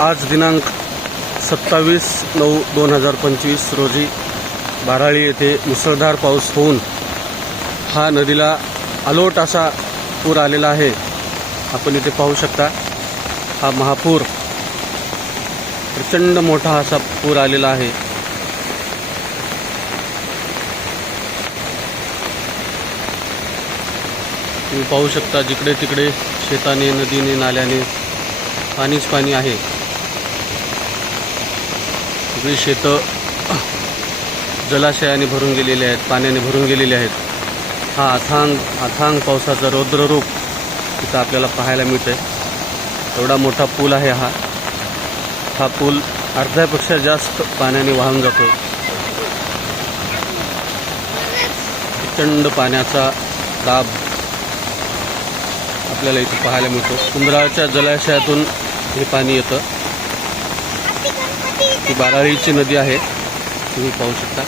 आज दिनांक सत्तावीस नऊ दोन हजार पंचवीस रोजी बाराळी येथे मुसळधार पाऊस होऊन हा नदीला अलोट असा पूर आलेला आहे. आपण इथे पाहू शकता हा महापूर प्रचंड मोठा असा पूर आलेला आहे. तुम्ही पाहू शकता जिकडे तिकडे शेताने नदीने नाल्याने पाणीच पाणी आहे. सगळी शेतं जलाशयाने भरून गेलेली आहेत पाण्याने भरून गेलेली आहेत. हा अथांग अथांग पावसाचं रौद्ररूप तिथं आपल्याला पाहायला मिळतंय. एवढा मोठा पूल आहे हा. हा पूल अर्ध्यापेक्षा जास्त पाण्याने वाहून जातो प्रचंड पाण्याचा दाब आपल्याला इथं पाहायला मिळतो कुंभराच्या जलाशयातून हे पाणी येतं. ही बाराळीची नदी आहे तुम्ही पाहू शकता.